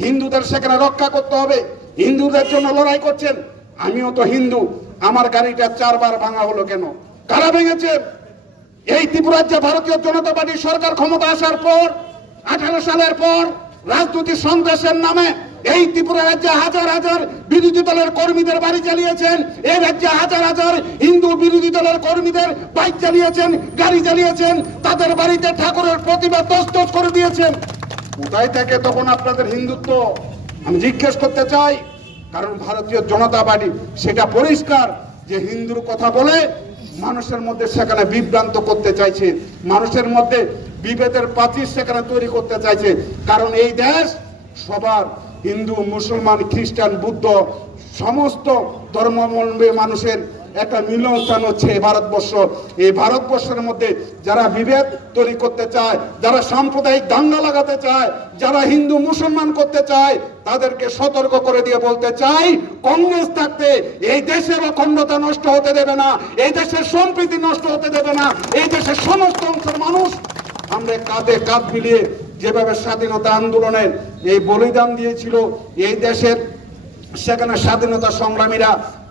হিন্দুদের সেখানে রক্ষা করতে হবে। হিন্দুদের জন্য লড়াই করছেন। আমিও তো হিন্দু। আমার গাড়িটা চারবার ভাঙা হলো কেন? কারা ভেঙেছে? এই ত্রিপুরার যে ভারতীয় জনতা পার্টি সরকার ক্ষমতা আসার পর, আঠারো সালের পর রাজনৈতিক সন্ত্রাসের নামে এই ত্রিপুরা রাজ্যে হাজার হাজার বিরোধী দলের কর্মীদের বাড়ি চালিয়েছেন। এই রাজ্যে হাজার হাজার হিন্দু বিরোধী দলের কর্মীদের বাইক চালিয়েছেন, গাড়ি চালিয়েছেন। তাদের বাড়িতে ঠাকুরের প্রতিমা তস্তস করে দিয়েছেন। কোথায় থেকে তখন আপনাদের হিন্দুত্ব? আমি জিজ্ঞেস করতে চাই, কারণ ভারতীয় জনতা পার্টি সেটা পরিষ্কার যে হিন্দুর কথা বলে মানুষের মধ্যে সেখানে বিভ্রান্ত করতে চাইছে, মানুষের মধ্যে বিভেদের প্রাচীর সেখানে তৈরি করতে চাইছে। কারণ এই দেশ সবার হিন্দু, মুসলমান, খ্রিস্টান, বুদ্ধ, সমস্ত ধর্মাবলম্বী মানুষের একটা মিলনস্থান হচ্ছে এই ভারতবর্ষ। এই ভারতবর্ষের মধ্যে যারা বিভেদ তৈরি করতে চায়, যারা সাম্প্রদায়িক দাঙ্গা লাগাতে চায়, যারা হিন্দু মুসলমান করতে চায়, তাদেরকে সতর্ক করে দিয়ে বলতে চাই, কংগ্রেস থাকতে এই দেশের অখণ্ডতা নষ্ট হতে দেবে না, এই দেশের সম্প্রীতি নষ্ট হতে দেবে না, এই দেশের সমস্ত অংশের মানুষ। আমরা কাঁধে কাঁধ মিলিয়ে যেভাবে স্বাধীনতা আন্দোলনের এই বলিদান দিয়েছিল, এই দেশের সেখানে স্বাধীনতা সংগ্রামীরা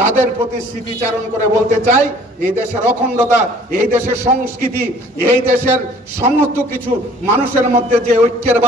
তাদের প্রতি স্মৃতিচারণ করে বলতে চাই, এই দেশের অখণ্ডতা, এই দেশের সংস্কৃতি, এই দেশের সমস্ত কিছু মানুষের মধ্যে যে ঐক্যের